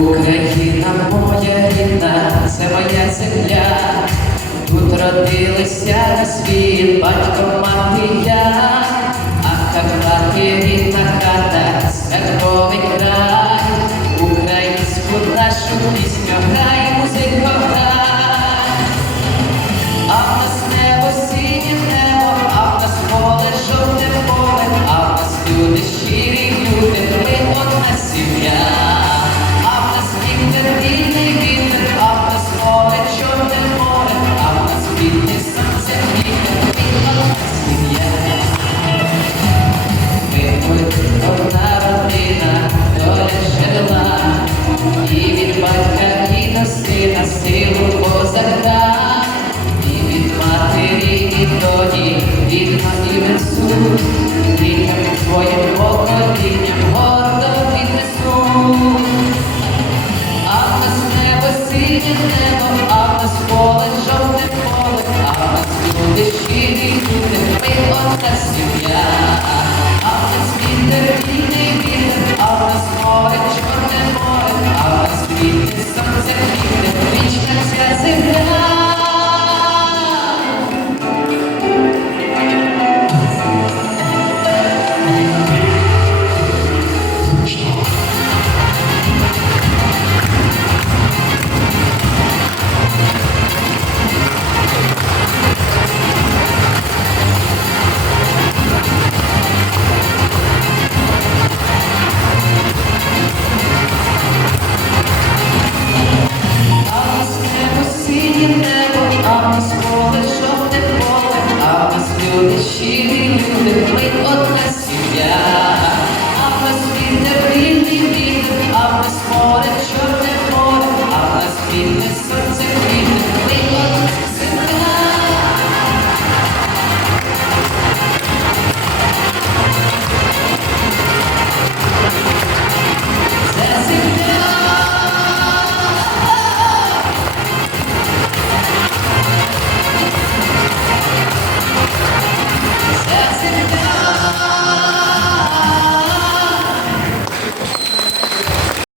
Україна моя рідна, це моя земля, тут родилися на світ батько мати я, а когда є рідна хата, святковий край, українську нашу пісню грає. синім а в нас поле, жовте поле, а в нас люди щирі, люди, сім'я. She